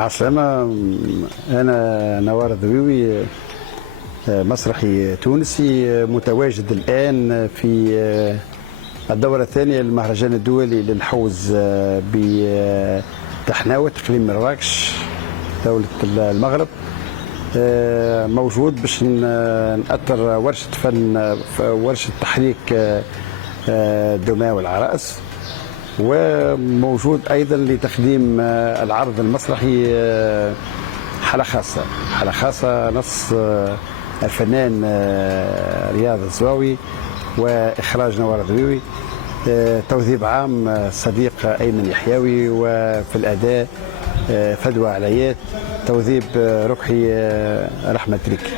عسلامة. أنا نوار الضويوي، مسرحي تونسي متواجد الآن في الدورة الثانية للمهرجان الدولي للحوز بتحناوت إقليم مراكش دولة المغرب. موجود باش نأثر ورشة فن، ورشة تحريك الدماء والعرائس، وموجود أيضا لتقديم العرض المسرحي حالة خاصة نص الفنان رياض الزواوي وإخراج نوار الضويوي، توظيف عام صديق أيمن يحيوي، وفي الأداء فدوى عليات، توظيف ركحي رحمة تريكي.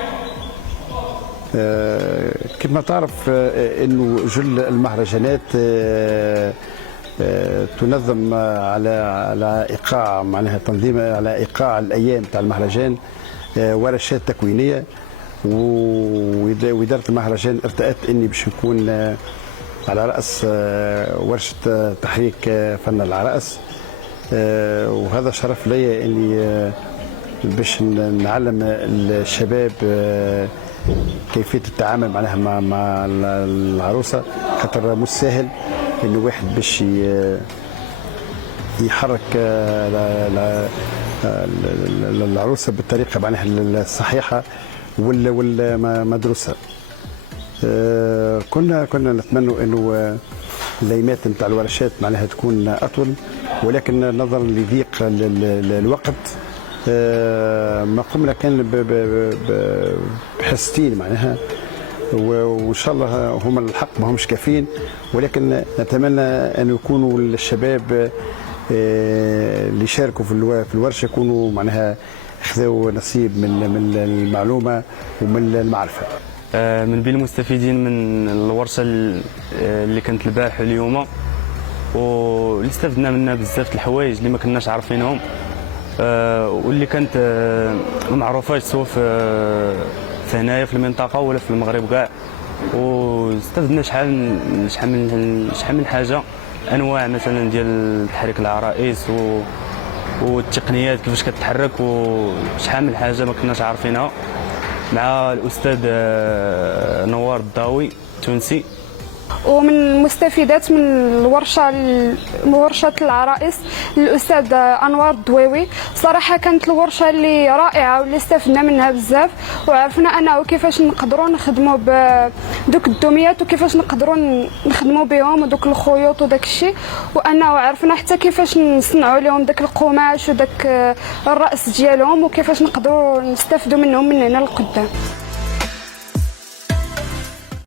كما تعرف انه جل المهرجانات تنظم على ايقاع، معناها تنظيم على ايقاع الايام تاع المهرجان ورشات تكوينيه، واداره المهرجان ارتأت اني باش نكون على راس ورشه تحريك فن العرائس، وهذا شرف لي اني باش نعلم الشباب كيفيه التعامل معناها مع العروسه، خاطر مش سهل انه واحد باش يحرك العروسه بالطريقه معناها الصحيحه والمدروسه. كنا نتمنى انه الايامات نتاع الورشات معناها تكون اطول، ولكن نظرا لضيق الوقت ما قمنا كان بحصتين معناها، وان شاء الله هم الحق ما همش كافيين، ولكن نتمنى ان يكونوا الشباب اللي شاركوا في الورشه يكونوا معناها اخذوا نصيب من المعلومه ومن المعرفه. من بين المستفيدين من الورشه اللي كانت البارح واليوم، واللي استفدنا منها بزاف الحوايج اللي ما كناش عارفينهم، واللي كانت ما معروفاش سواء في هنايا في المنطقه ولا في المغرب كاع. واستفدنا شحال من حاجه، انواع مثلا ديال تحريك العرائس والتقنيات كيفاش كتحرك، وشحال من حاجه ما كناش عارفينها مع الاستاذ نوار الضويوي التونسي. ومن المستفيدات من ورشة العرائس الأستاذ أنوار الضويوي، صراحة كانت الورشة اللي رائعة واللي استفدنا منها بزاف، وعرفنا أنه كيفاش نقدروا نخدموا بدوك الدميات وكيفاش نقدروا نخدموا بهم ودوك الخيوط وداك الشيء، وأنه عرفنا حتى كيفاش نصنعوا لهم داك القماش وداك الرأس ديالهم، وكيفاش نقدروا نستافدوا منهم من هنا لقدام.